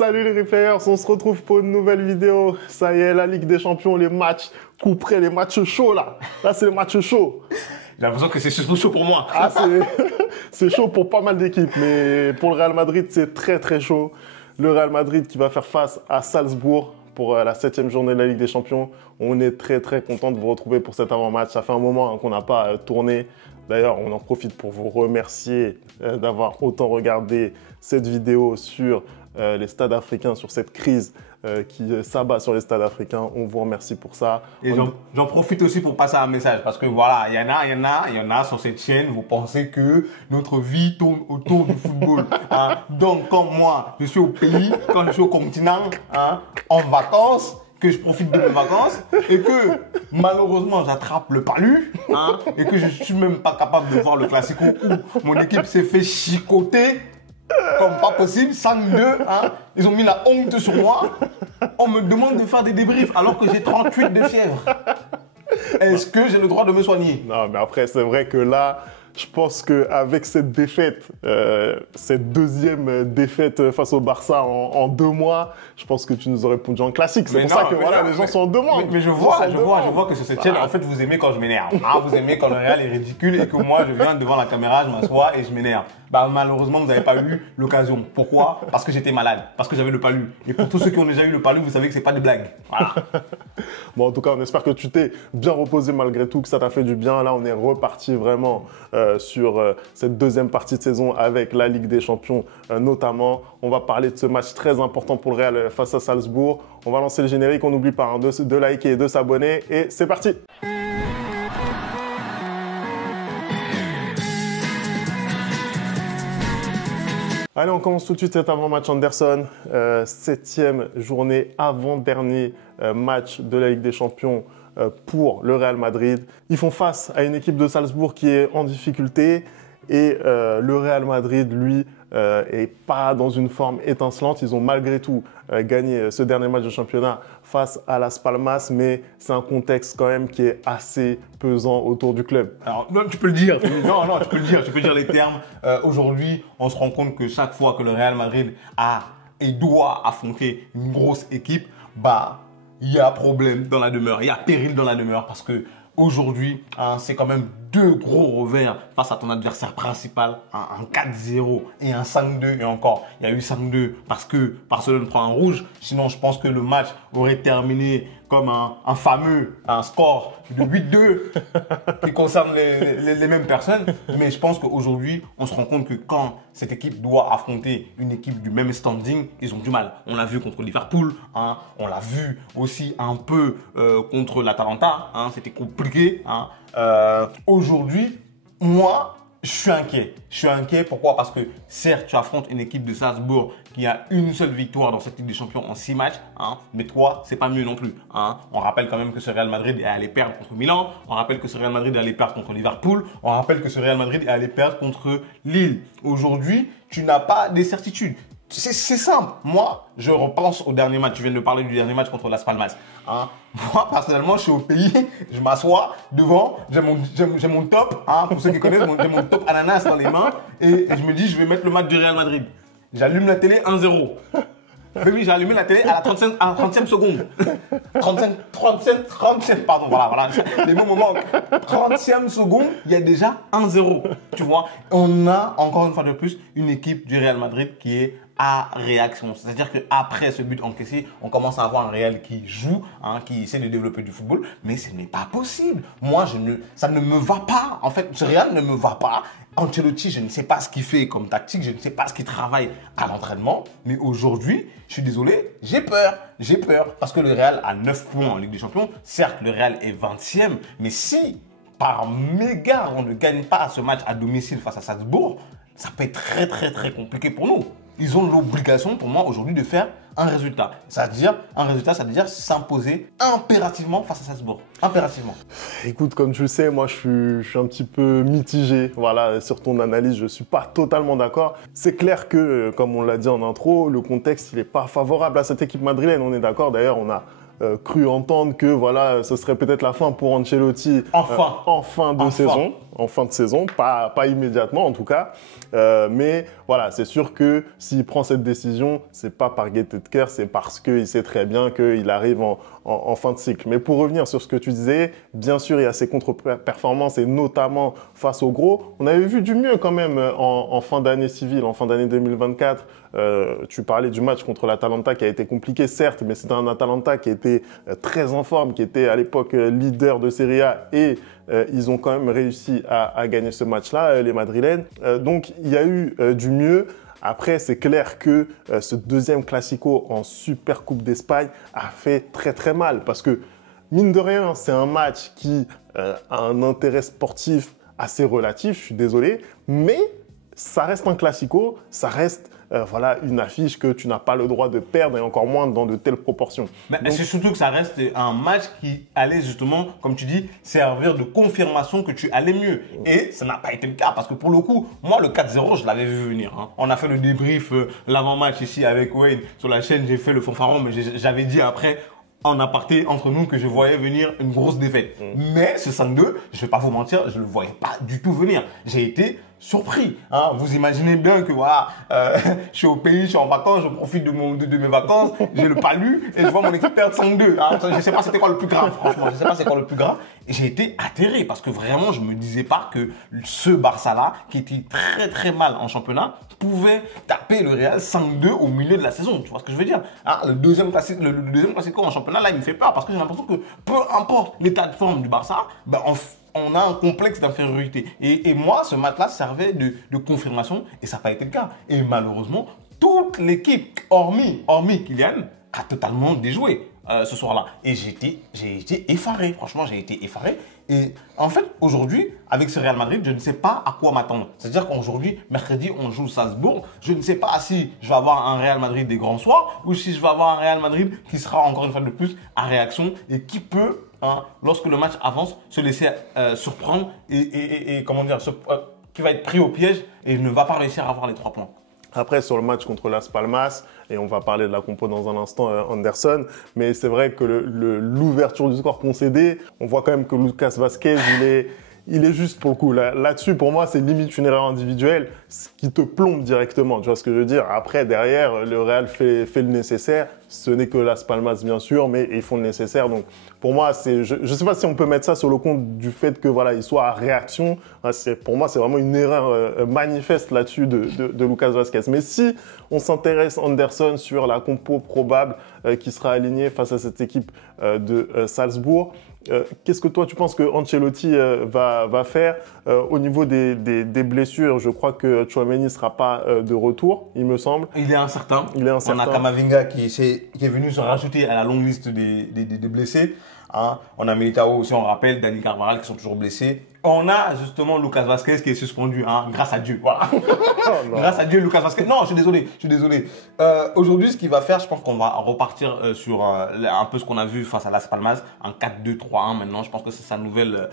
Salut les replayers, on se retrouve pour une nouvelle vidéo. Ça y est, la Ligue des Champions, les matchs coup près, les matchs chauds là. Là, c'est les matchs chauds. J'ai l'impression que c'est surtout chaud pour moi. Ah, c'est chaud pour pas mal d'équipes, mais pour le Real Madrid, c'est très chaud. Le Real Madrid qui va faire face à Salzbourg pour la 7e journée de la Ligue des Champions. On est très content de vous retrouver pour cet avant-match. Ça fait un moment qu'on n'a pas tourné. D'ailleurs, on en profite pour vous remercier d'avoir autant regardé cette vidéo sur les stades africains, sur cette crise qui s'abat sur les stades africains. On vous remercie pour ça. Et j'en profite aussi pour passer un message parce que voilà, il y en a sur cette chaîne. Vous pensez que notre vie tourne autour du football. Hein? Donc, comme moi, je suis au pays, quand je suis au continent, hein, en vacances, que je profite de mes vacances et que malheureusement j'attrape le palu hein, et que je suis même pas capable de voir le classico où mon équipe s'est fait chicoter comme pas possible, 5-2, hein. Ils ont mis la honte sur moi. On me demande de faire des débriefs alors que j'ai 38 de fièvre. Est-ce que j'ai le droit de me soigner? Non, mais après, c'est vrai que là, je pense qu'avec cette défaite, cette deuxième défaite face au Barça en 2 mois, je pense que tu nous aurais répondu en classique. C'est pour ça que voilà, les gens sont en demande. Mais je vois que sur cette chaîne, en fait, vous aimez quand je m'énerve. Hein, vous aimez quand le Real est ridicule et que moi, je viens devant la caméra, je m'assois et je m'énerve. Bah, malheureusement, vous n'avez pas eu l'occasion. Pourquoi? Parce que j'étais malade, parce que j'avais le palu. Et pour tous ceux qui ont déjà eu le palu, vous savez que c'est pas des blagues. Voilà. Bon, en tout cas, on espère que tu t'es bien reposé malgré tout, que ça t'a fait du bien. Là, on est reparti vraiment sur cette deuxième partie de saison avec la Ligue des Champions notamment. On va parler de ce match très important pour le Real face à Salzbourg. On va lancer le générique, on n'oublie pas de liker et de s'abonner. Et c'est parti! Allez, on commence tout de suite cet avant-match Anderson. 7e journée, avant-dernier match de la Ligue des Champions pour le Real Madrid. Ils font face à une équipe de Salzbourg qui est en difficulté et le Real Madrid, lui, est pas dans une forme étincelante. Ils ont malgré tout gagné ce dernier match de championnat face à Las Palmas, mais c'est un contexte quand même qui est assez pesant autour du club. Alors, non, tu peux le dire. Non, tu peux le dire. Tu peux dire les termes. Aujourd'hui, on se rend compte que chaque fois que le Real Madrid a et doit affronter une grosse équipe, bah, il y a problème dans la demeure. Il y a péril dans la demeure parce que aujourd'hui, hein, c'est quand même 2 gros revers face à ton adversaire principal, un 4-0 et un 5-2. Et encore, il y a eu 5-2 parce que Barcelone prend un rouge. Sinon, je pense que le match aurait terminé comme un score de 8-2 qui concerne les mêmes personnes. Mais je pense qu'aujourd'hui, on se rend compte que quand cette équipe doit affronter une équipe du même standing, ils ont du mal. On l'a vu contre Liverpool, hein, on l'a vu aussi un peu contre l'Atalanta, hein, c'était compliqué. Hein. Aujourd'hui, moi, je suis inquiet. Je suis inquiet, pourquoi? Parce que certes, tu affrontes une équipe de Salzbourg qui a une seule victoire dans cette Ligue des Champions en 6 matchs, hein, mais toi, c'est pas mieux non plus. Hein. On rappelle quand même que ce Real Madrid est allé perdre contre Milan, on rappelle que ce Real Madrid est allé perdre contre Liverpool, on rappelle que ce Real Madrid est allé perdre contre Lille. Aujourd'hui, tu n'as pas des certitudes. C'est simple. Moi, je repense au dernier match. Tu viens de parler du dernier match contre Las Palmas. Hein? Moi, personnellement, je suis au pays. Je m'assois devant. J'ai mon top. Hein? Pour ceux qui connaissent, j'ai mon top ananas dans les mains. Et je me dis, je vais mettre le match du Real Madrid. J'allume la télé 1-0. Oui, j'ai allumé la télé à la 30e seconde. 35, pardon, voilà. Les mots me manquent. 30e seconde, il y a déjà 1-0. Tu vois, on a encore une fois de plus une équipe du Real Madrid qui est à réaction. C'est-à-dire qu'après ce but encaissé, on commence à avoir un Real qui joue, hein, qui essaie de développer du football, mais ce n'est pas possible. Moi, ça ne me va pas. En fait, ce Real ne me va pas. Ancelotti, je ne sais pas ce qu'il fait comme tactique, je ne sais pas ce qu'il travaille à l'entraînement, mais aujourd'hui, je suis désolé, j'ai peur. J'ai peur parce que le Real a 9 points en Ligue des Champions. Certes, le Real est 20e, mais si par mégarde on ne gagne pas ce match à domicile face à Salzbourg, ça peut être très compliqué pour nous. Ils ont l'obligation pour moi aujourd'hui de faire un résultat. C'est-à-dire s'imposer impérativement face à Salzbourg. Impérativement. Écoute, comme tu le sais, moi je suis un petit peu mitigé. Voilà, sur ton analyse, je ne suis pas totalement d'accord. C'est clair que, comme on l'a dit en intro, le contexte il n'est pas favorable à cette équipe madrilène. On est d'accord. D'ailleurs, on a cru entendre que voilà, ce serait peut-être la fin pour Ancelotti en fin de saison. En fin de saison, pas immédiatement en tout cas. Mais voilà, c'est sûr que s'il prend cette décision, c'est pas par gaieté de cœur, c'est parce qu'il sait très bien qu'il arrive en fin de cycle. Mais pour revenir sur ce que tu disais, bien sûr, il y a ces contre-performances et notamment face aux gros. On avait vu du mieux quand même en fin d'année civile, en fin d'année 2024. Tu parlais du match contre l'Atalanta qui a été compliqué, certes, mais c'était un Atalanta qui était très en forme, qui était à l'époque leader de Serie A et ils ont quand même réussi à gagner ce match-là, les Madrilènes. Donc, il y a eu du mieux. Après, c'est clair que ce deuxième Classico en Super Coupe d'Espagne a fait très très mal parce que, mine de rien, c'est un match qui a un intérêt sportif assez relatif, je suis désolé, mais ça reste un Classico, ça reste voilà, une affiche que tu n'as pas le droit de perdre et encore moins dans de telles proportions. Mais c'est surtout que ça reste un match qui allait justement, comme tu dis, servir de confirmation que tu allais mieux. Et ça n'a pas été le cas parce que pour le coup, moi le 4-0, je l'avais vu venir. Hein. On a fait le débrief l'avant-match ici avec Wayne sur la chaîne, j'ai fait le fanfaron, mais j'avais dit après en aparté entre nous que je voyais venir une grosse défaite. Mais ce 5-2, je vais pas vous mentir, je le voyais pas du tout venir. J'ai été surpris. Hein. Vous imaginez bien que voilà, je suis au pays, je suis en vacances, je profite de mes vacances, j'ai le palu et je vois mon équipe perdre 5-2. Hein. Je sais pas c'était quoi le plus grave, franchement. Je sais pas c'est quoi le plus grave. Et j'ai été atterré parce que vraiment, je me disais pas que ce Barça-là, qui était très très mal en championnat, pouvait taper le Real 5-2 au milieu de la saison. Tu vois ce que je veux dire? Hein, le deuxième classico en championnat, là, il me fait peur parce que j'ai l'impression que peu importe l'état de forme du Barça, ben, on a un complexe d'infériorité. Et moi, ce match-là servait de confirmation et ça n'a pas été le cas. Et malheureusement, toute l'équipe, hormis Kylian, a totalement déjoué ce soir-là. Et j'ai été effaré. Franchement, j'ai été effaré. Et en fait, aujourd'hui, avec ce Real Madrid, je ne sais pas à quoi m'attendre. C'est-à-dire qu'aujourd'hui, mercredi, on joue Salzbourg. Je ne sais pas si je vais avoir un Real Madrid des grands soirs ou si je vais avoir un Real Madrid qui sera encore une fois de plus à réaction et qui peut, hein, lorsque le match avance, se laisser surprendre et comment dire, qui va être pris au piège et ne va pas réussir à avoir les 3 points. Après, sur le match contre Las Palmas, et on va parler de la compo dans un instant, Anderson, mais c'est vrai que l'ouverture du score concédé, on voit quand même que Lucas Vázquez, il est juste pour le coup. Là-dessus, pour moi, c'est limite une erreur individuelle, ce qui te plombe directement. Tu vois ce que je veux dire? Après, derrière, le Real fait le nécessaire. Ce n'est que Las Palmas, bien sûr, mais ils font le nécessaire. Donc, pour moi, je ne sais pas si on peut mettre ça sur le compte du fait que voilà, il soit à réaction. Pour moi, c'est vraiment une erreur manifeste là-dessus de Lucas Vázquez. Mais si on s'intéresse, Anderson, sur la compo probable qui sera alignée face à cette équipe de Salzbourg, qu'est-ce que toi tu penses que Ancelotti va faire au niveau des blessures? Je crois que Tchouaméni ne sera pas de retour, il me semble. Il est incertain. On a Camavinga qui est venu se rajouter à la longue liste des blessés. Hein. On a Militao aussi, on rappelle, Dani Carvajal qui sont toujours blessés. On a justement Lucas Vázquez qui est suspendu, hein, grâce à Dieu. Voilà. Oh grâce à Dieu, Lucas Vázquez. Non, je suis désolé. Aujourd'hui, ce qu'il va faire, je pense qu'on va repartir sur un peu ce qu'on a vu face à Las Palmas, un 4-2-3-1 maintenant. Je pense que c'est sa nouvelle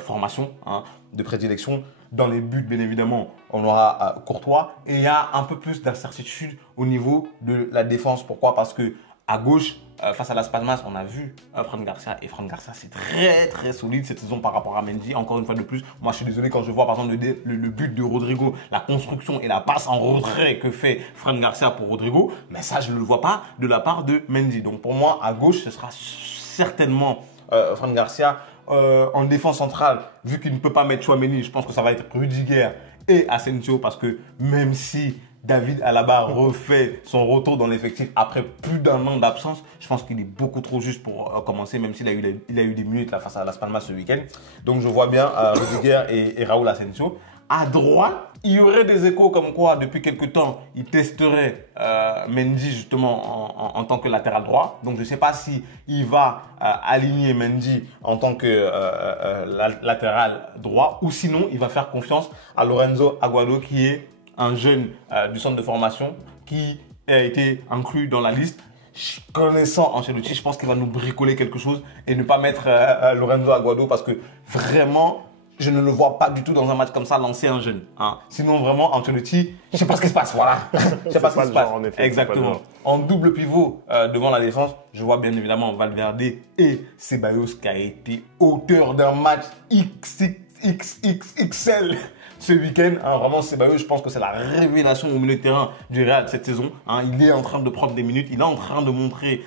formation, hein, de prédilection. Dans les buts, bien évidemment, on aura Courtois. Et il y a un peu plus d'incertitude au niveau de la défense. Pourquoi? Parce que à gauche, face à Las Palmas, on a vu Fran Garcia. Et Fran Garcia, c'est très très solide cette saison par rapport à Mendy. Encore une fois de plus, moi je suis désolé quand je vois par exemple le but de Rodrigo, la construction et la passe en retrait que fait Fran Garcia pour Rodrigo. Mais ça, je ne le vois pas de la part de Mendy. Donc pour moi, à gauche, ce sera certainement Fran Garcia. En défense centrale, vu qu'il ne peut pas mettre Tchouaméni, je pense que ça va être Rudiger et Asensio parce que même si David Alaba refait son retour dans l'effectif après plus d'1 an d'absence, je pense qu'il est beaucoup trop juste pour commencer, même s'il a eu des minutes là, face à Las Palmas ce week-end. Donc je vois bien Rudiger et Raúl Asensio. À droite, il y aurait des échos comme quoi, depuis quelques temps, il testerait Mendy justement en tant que latéral droit. Donc je ne sais pas si il va aligner Mendy en tant que latéral droit ou sinon il va faire confiance à Lorenzo Aguado qui est un jeune du centre de formation qui a été inclus dans la liste. Connaissant Ancelotti, je pense qu'il va nous bricoler quelque chose et ne pas mettre Lorenzo Aguado parce que vraiment, je ne le vois pas du tout dans un match comme ça lancer un jeune. Hein. Sinon, vraiment, Ancelotti, je ne sais pas ce qui se passe. Voilà. Je sais pas ce qui se passe. En effet, exactement. En double pivot devant la défense, je vois bien évidemment Valverde et Ceballos qui a été auteur d'un match XXL ce week-end. Hein, vraiment, Ceballos, je pense que c'est la révélation au milieu de terrain du Real cette saison. Hein, il est en train de prendre des minutes, il est en train de montrer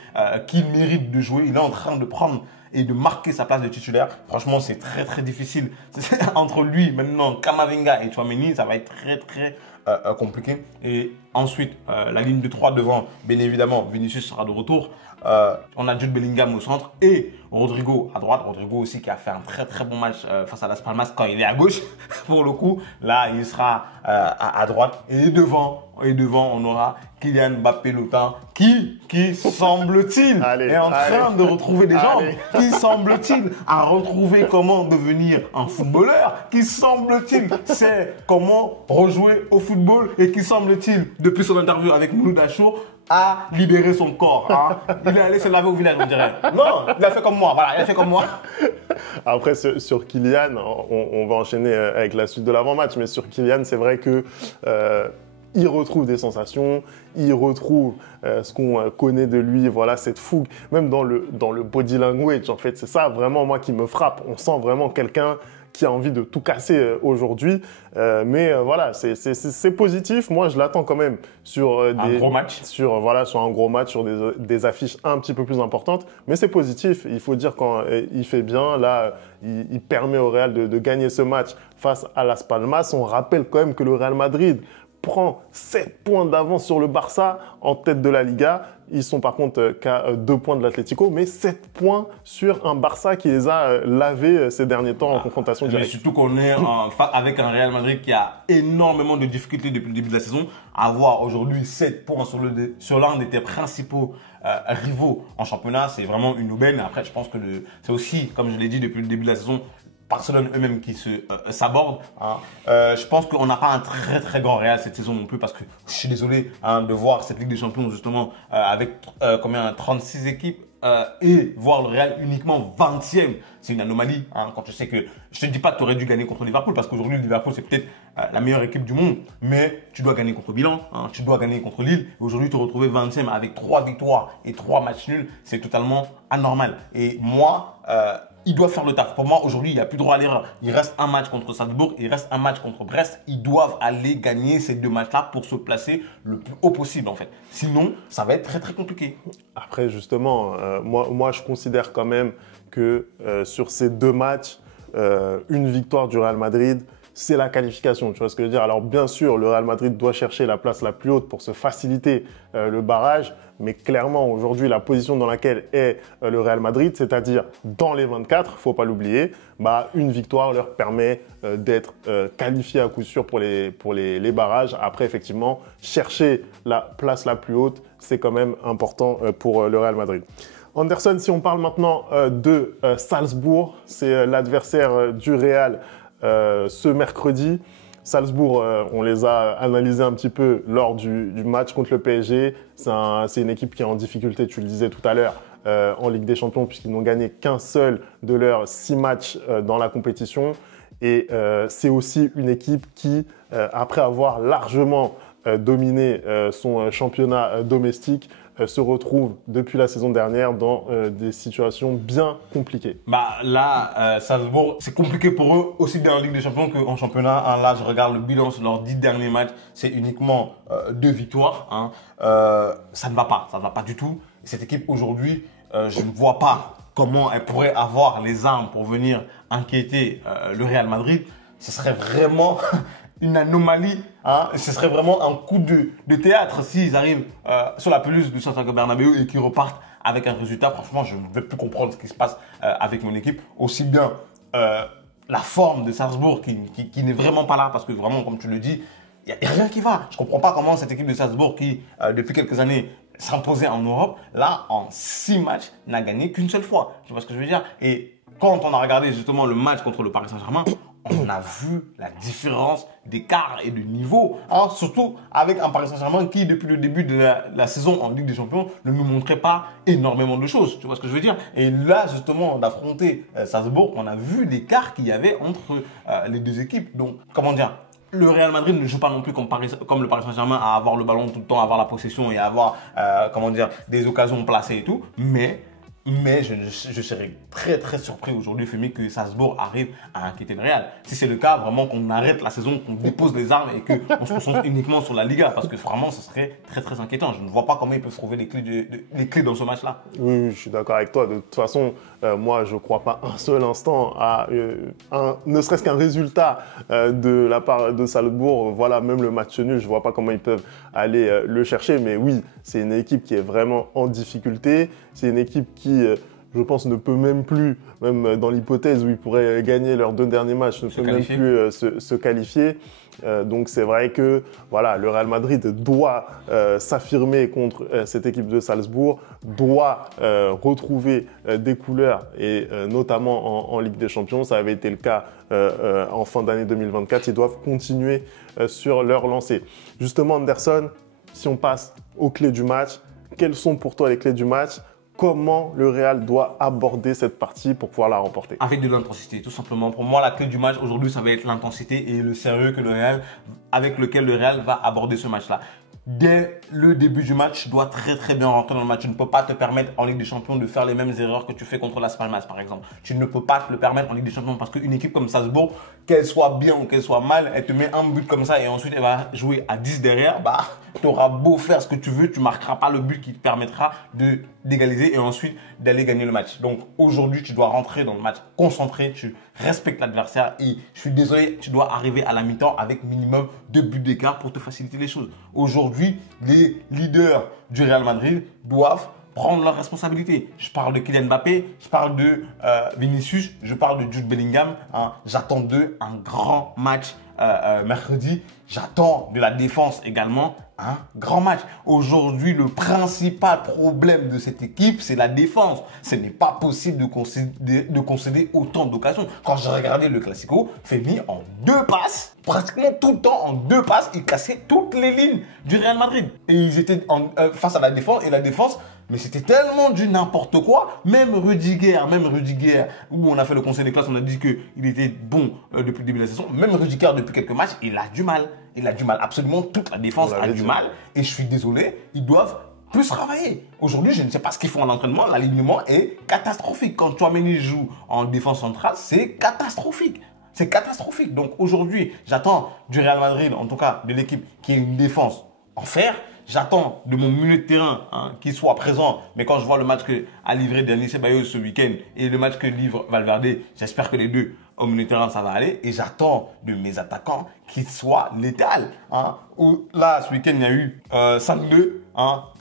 qu'il mérite de jouer, il est en train de prendre et de marquer sa place de titulaire. Franchement, c'est très très difficile. Entre lui, maintenant, Camavinga et Tchouaméni, ça va être très compliqué. Et ensuite, la ligne de 3 devant, bien évidemment, Vinicius sera de retour. On a Jude Bellingham au centre et Rodrigo à droite. Rodrigo aussi qui a fait un très bon match face à Las Palmas quand il est à gauche. Pour le coup, là, il sera à droite. Et devant, on aura Kylian Mbappé Lotin qui semble-t-il, est en train de retrouver des jambes. Qui semble-t-il a retrouvé comment devenir un footballeur. Qui semble-t-il sait comment rejouer au football. Et qui semble-t-il, depuis son interview avec Mouloud Achour, a libéré son corps. Hein. Il est allé se laver au village, on dirait. Non, il a fait comme moi. Voilà, il a fait comme moi. Après, sur Kylian, on va enchaîner avec la suite de l'avant-match, mais sur Kylian, c'est vrai que il retrouve des sensations, il retrouve ce qu'on connaît de lui, voilà, cette fougue, même dans le body language, en fait, c'est ça vraiment moi qui me frappe. On sent vraiment quelqu'un qui a envie de tout casser aujourd'hui, mais voilà, c'est positif. Moi, je l'attends quand même sur un gros match, sur un gros match, sur des affiches un petit peu plus importantes, mais c'est positif. Il faut dire quand il fait bien, là, il permet au Real de gagner ce match face à Las Palmas. On rappelle quand même que le Real Madrid prend 7 points d'avance sur le Barça en tête de la Liga. Ils sont par contre qu'à 2 points de l'Atlético, mais 7 points sur un Barça qui les a lavés ces derniers temps en confrontation directe. Mais surtout qu'on est avec un Real Madrid qui a énormément de difficultés depuis le début de la saison. Avoir aujourd'hui 7 points sur l'un de tes principaux rivaux en championnat, c'est vraiment une aubaine. Après, je pense que c'est aussi, comme je l'ai dit depuis le début de la saison, Barcelone eux-mêmes qui s'abordent. Hein. Je pense qu'on n'a pas un très grand Real cette saison non plus parce que je suis désolé de voir cette Ligue des Champions justement avec 36 équipes et voir le Real uniquement 20e. C'est une anomalie. Hein, quand tu sais que je te dis pas que tu aurais dû gagner contre Liverpool parce qu'aujourd'hui Liverpool c'est peut-être la meilleure équipe du monde, mais tu dois gagner contre Milan, hein, tu dois gagner contre Lille. Et aujourd'hui te retrouver 20e avec 3 victoires et 3 matchs nuls, c'est totalement anormal. Et moi, il doit faire le taf. Pour moi, aujourd'hui, il n'y a plus droit à l'erreur. Il reste un match contre Salzbourg, il reste un match contre Brest. Ils doivent aller gagner ces 2 matchs-là pour se placer le plus haut possible, en fait. Sinon, ça va être très compliqué. Après, justement, moi, je considère quand même que sur ces 2 matchs, une victoire du Real Madrid, c'est la qualification. Tu vois ce que je veux dire? Alors, bien sûr, le Real Madrid doit chercher la place la plus haute pour se faciliter le barrage. Mais clairement, aujourd'hui, la position dans laquelle est le Real Madrid, c'est-à-dire dans les 24, il ne faut pas l'oublier, une victoire leur permet d'être qualifiés à coup sûr pour les barrages. Après, effectivement, chercher la place la plus haute, c'est quand même important pour le Real Madrid. Anderson, si on parle maintenant de Salzbourg, c'est l'adversaire du Real ce mercredi. Salzbourg, on les a analysés un petit peu lors du match contre le PSG. C'est une équipe qui est en difficulté, tu le disais tout à l'heure, en Ligue des Champions puisqu'ils n'ont gagné qu'un seul de leurs 6 matchs dans la compétition. Et c'est aussi une équipe qui, après avoir largement dominé son championnat domestique, se retrouve depuis la saison dernière dans des situations bien compliquées. Là, Salzbourg, c'est compliqué pour eux, aussi bien en Ligue des Champions qu'en championnat. Hein. Là, je regarde le bilan sur leurs 10 derniers matchs, c'est uniquement 2 victoires. Hein. Ça ne va pas du tout. Cette équipe aujourd'hui, je ne vois pas comment elle pourrait avoir les armes pour venir inquiéter le Real Madrid. Ce serait vraiment une anomalie, hein. Ce serait vraiment un coup de théâtre s'ils arrivent sur la pelouse du Santiago Bernabéu et qu'ils repartent avec un résultat. Franchement, je ne vais plus comprendre ce qui se passe avec mon équipe. Aussi bien la forme de Salzbourg qui n'est vraiment pas là parce que vraiment, comme tu le dis, il n'y a rien qui va. Je ne comprends pas comment cette équipe de Salzbourg qui, depuis quelques années, s'imposait en Europe, là, en 6 matchs, n'a gagné qu'une seule fois. Tu vois ce que je veux dire? Et quand on a regardé justement le match contre le Paris Saint-Germain, on a vu la différence d'écart et de niveau, hein, surtout avec un Paris Saint-Germain qui, depuis le début de la saison en Ligue des Champions, ne nous montrait pas énormément de choses. Tu vois ce que je veux dire? Et là, justement, d'affronter Salzbourg, on a vu l'écart qu'il y avait entre les deux équipes. Donc, comment dire? Le Real Madrid ne joue pas non plus comme le Paris Saint-Germain à avoir le ballon tout le temps, à avoir la possession et à avoir, des occasions placées et tout. Mais je serais très très surpris aujourd'hui, Femi, que Salzbourg arrive à inquiéter le Real. Si c'est le cas, vraiment qu'on arrête la saison, qu'on dépose les armes et qu'on se concentre uniquement sur la Liga, parce que vraiment, ce serait très très inquiétant. Je ne vois pas comment ils peuvent trouver les clés dans ce match-là. Oui, je suis d'accord avec toi. De toute façon, moi, je ne crois pas un seul instant à ne serait-ce qu'un résultat de la part de Salzbourg. Voilà, même le match nul, je ne vois pas comment ils peuvent aller le chercher. Mais oui, c'est une équipe qui est vraiment en difficulté. C'est une équipe qui, je pense, ne peut même plus, même dans l'hypothèse où ils pourraient gagner leurs 2 derniers matchs, ne peut même plus se qualifier. Donc c'est vrai que voilà, le Real Madrid doit s'affirmer contre cette équipe de Salzbourg, doit retrouver des couleurs et notamment en Ligue des Champions. Ça avait été le cas en fin d'année 2024. Ils doivent continuer sur leur lancée. Justement, Anderson, si on passe aux clés du match, quelles sont pour toi les clés du match? Comment le Real doit aborder cette partie pour pouvoir la remporter? Avec de l'intensité, tout simplement. Pour moi, la clé du match aujourd'hui, ça va être l'intensité et le sérieux avec lequel le Real va aborder ce match-là. Dès le début du match, tu dois très très bien rentrer dans le match. Tu ne peux pas te permettre en Ligue des Champions de faire les mêmes erreurs que tu fais contre Las Palmas, par exemple. Tu ne peux pas te le permettre en Ligue des Champions parce qu'une équipe comme Salzbourg, qu'elle soit bien ou qu'elle soit mal, elle te met un but comme ça et ensuite elle va jouer à 10 derrière. Tu auras beau faire ce que tu veux, tu ne marqueras pas le but qui te permettra d'égaliser et ensuite d'aller gagner le match. Donc aujourd'hui, tu dois rentrer dans le match concentré, tu respectes l'adversaire et je suis désolé, tu dois arriver à la mi-temps avec minimum 2 buts d'écart pour te faciliter les choses. Aujourd'hui, les leaders du Real Madrid doivent prendre leurs responsabilités. Je parle de Kylian Mbappé, je parle de Vinicius, je parle de Jude Bellingham. J'attends d'eux un grand match mercredi. J'attends de la défense également un grand match. Aujourd'hui, le principal problème de cette équipe, c'est la défense. Ce n'est pas possible de concéder autant d'occasions. Quand j'ai regardé le Classico, Femi, en 2 passes, pratiquement tout le temps en 2 passes, il cassait toutes les lignes du Real Madrid. Et ils étaient face à la défense. Et la défense, mais c'était tellement du n'importe quoi. Même Rudiger, où on a fait le conseil des classes, on a dit qu'il était bon depuis le début de la saison. Même Rudiger, depuis quelques matchs, il a du mal. Il a du mal. Absolument toute la défense a du mal. Et je suis désolé, ils doivent plus travailler. Aujourd'hui, je ne sais pas ce qu'ils font en entraînement. L'alignement est catastrophique. Quand Tchouaméni joue en défense centrale, c'est catastrophique. C'est catastrophique. Donc aujourd'hui, j'attends du Real Madrid, en tout cas de l'équipe, qui ait une défense en fer. J'attends de mon milieu de terrain qu'il soit présent. Mais quand je vois le match qu'a livré Dani Ceballos ce week-end et le match que livre Valverde, j'espère que les deux au milieu de terrain, ça va aller. Et j'attends de mes attaquants qu'ils soient létals. Là, ce week-end, il y a eu 5-2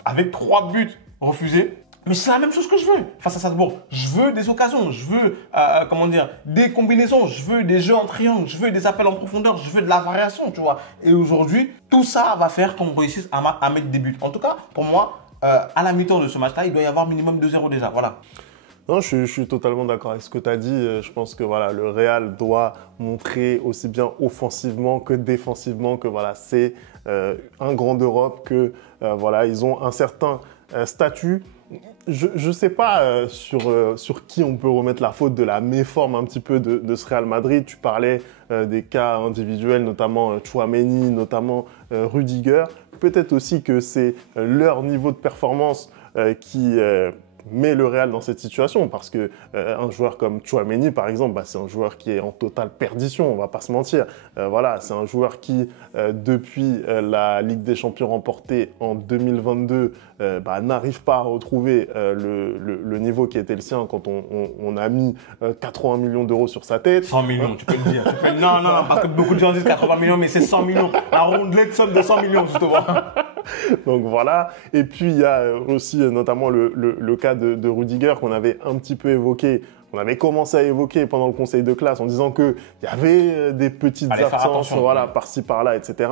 avec 3 buts refusés. Mais c'est la même chose que je veux face à Salzbourg. Je veux des occasions, je veux des combinaisons, je veux des jeux en triangle, je veux des appels en profondeur, je veux de la variation, tu vois. Et aujourd'hui, tout ça va faire qu'on réussisse à mettre des buts. En tout cas, pour moi, à la mi-temps de ce match-là, il doit y avoir minimum 2-0 déjà. Voilà. Non, je suis totalement d'accord avec ce que tu as dit. Je pense que voilà, le Real doit montrer aussi bien offensivement que défensivement que voilà, c'est un grand d'Europe, que voilà, ils ont un certain statut. Je ne sais pas sur qui on peut remettre la faute de la méforme un petit peu de ce Real Madrid. Tu parlais des cas individuels, notamment Tchouaméni, notamment Rudiger. Peut-être aussi que c'est leur niveau de performance qui met le Real dans cette situation, parce que un joueur comme Tchouaméni, par exemple, c'est un joueur qui est en totale perdition, on va pas se mentir. Voilà, c'est un joueur qui, depuis la Ligue des Champions remportée en 2022, n'arrive pas à retrouver le niveau qui était le sien quand on a mis 80 millions d'euros sur sa tête. 100 millions, tu peux le dire. Non, parce que beaucoup de gens disent 80 millions, mais c'est 100 millions. La rondelette somme de 100 millions, justement. Donc voilà. Et puis il y a aussi notamment le cas de Rudiger qu'on avait un petit peu évoqué on avait commencé à évoquer pendant le conseil de classe en disant qu'il y avait des petites absences voilà, par-ci, par-là, etc.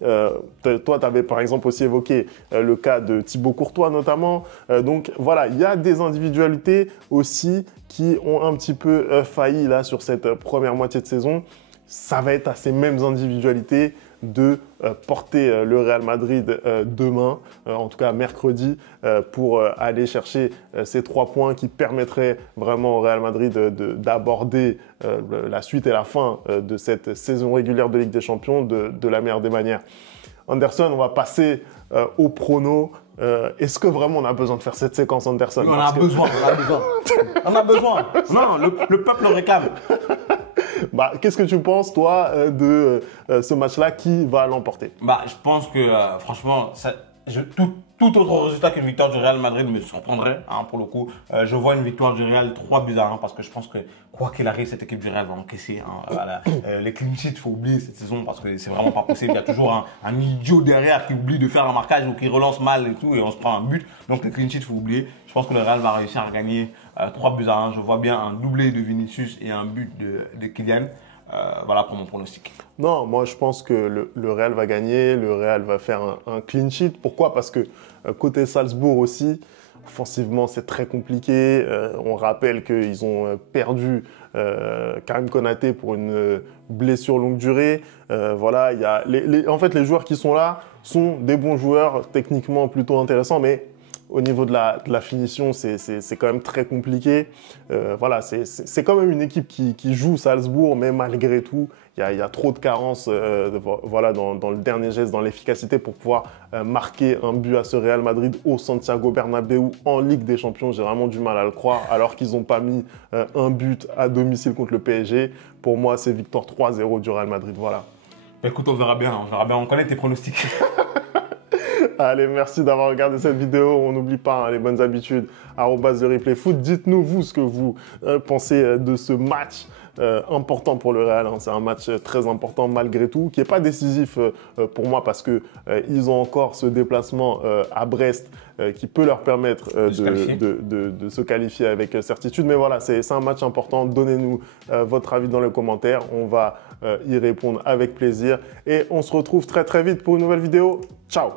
Toi, tu avais par exemple aussi évoqué le cas de Thibaut Courtois notamment. Donc voilà, il y a des individualités aussi qui ont un petit peu failli là sur cette première moitié de saison. Ça va être à ces mêmes individualités de porter le Real Madrid demain, en tout cas mercredi, pour aller chercher ces 3 points qui permettraient vraiment au Real Madrid d'aborder la suite et la fin de cette saison régulière de Ligue des Champions de la meilleure des manières. Anderson, on va passer au prono. Est-ce que vraiment on a besoin de faire cette séquence, Anderson? On a besoin. On a besoin. Non, le peuple le réclame. Bah, qu'est-ce que tu penses, toi, de ce match-là? Qui va l'emporter? Bah, je pense que, franchement, tout autre résultat qu'une victoire du Real Madrid me surprendrait, hein, pour le coup. Je vois une victoire du Real 3-1 parce que je pense que, quoi qu'il arrive, cette équipe du Real va encaisser. Hein, voilà. Les clean sheets, il faut oublier cette saison parce que c'est vraiment pas possible. Il y a toujours un idiot derrière qui oublie de faire un marquage ou qui relance mal et tout et on se prend un but. Donc, les clean sheets, il faut oublier. Je pense que le Real va réussir à gagner 3-1. Je vois bien un doublé de Vinicius et un but de Kylian. Voilà pour mon pronostic. Non, moi je pense que le Real va gagner, le Real va faire un clean sheet. Pourquoi? Parce que côté Salzbourg aussi, offensivement c'est très compliqué. On rappelle qu'ils ont perdu Karim Konaté pour une blessure longue durée. Voilà, en fait les joueurs qui sont là sont des bons joueurs, techniquement plutôt intéressants, mais au niveau de la finition, c'est quand même très compliqué. Voilà, c'est quand même une équipe qui joue Salzbourg, mais malgré tout, il y a trop de carences voilà, dans le dernier geste, dans l'efficacité pour pouvoir marquer un but à ce Real Madrid au Santiago Bernabéu en Ligue des Champions. J'ai vraiment du mal à le croire, alors qu'ils n'ont pas mis un but à domicile contre le PSG. Pour moi, c'est victoire 3-0 du Real Madrid. Voilà. Écoute, on verra bien. On connaît tes pronostics. Allez, merci d'avoir regardé cette vidéo. On n'oublie pas les bonnes habitudes. @TheReplayFoot. Dites-nous, vous, ce que vous pensez de ce match important pour le Real. C'est un match très important malgré tout, qui n'est pas décisif pour moi parce qu'ils ont encore ce déplacement à Brest qui peut leur permettre de se qualifier avec certitude. Mais voilà, c'est un match important. Donnez-nous votre avis dans les commentaires. On va y répondre avec plaisir. Et on se retrouve très très vite pour une nouvelle vidéo. Ciao!